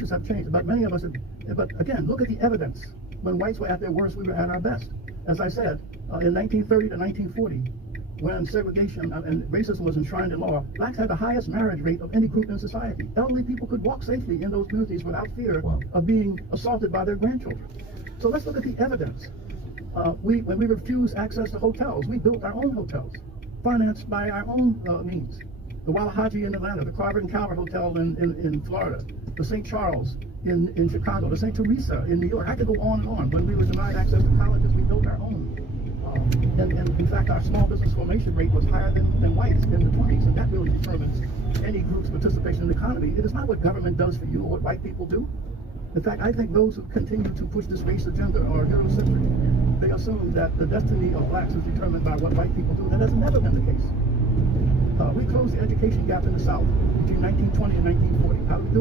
issues have changed, but many of us have, but again, look at the evidence. When whites were at their worst, we were at our best. As I said, in 1930 to 1940, when segregation and racism was enshrined in law, blacks had the highest marriage rate of any group in society. Elderly people could walk safely in those communities without fear of being assaulted by their grandchildren. So let's look at the evidence. When we refused access to hotels, we built our own hotels, financed by our own means. The Wallahaji in Atlanta, the Carver and Calvert Hotel in Florida, the St. Charles in Chicago, the St. Teresa in New York. I could go on and on. When we were denied access to colleges, we built our own. And in fact, our small business formation rate was higher than whites in the 20s, and that really determines any group's participation in the economy. It is not what government does for you or what white people do. In fact, I think those who continue to push this race agenda are Eurocentric. They assume that the destiny of blacks is determined by what white people do. That has never been the case. We closed the education gap in the South between 1920 and 1940. How do we do it?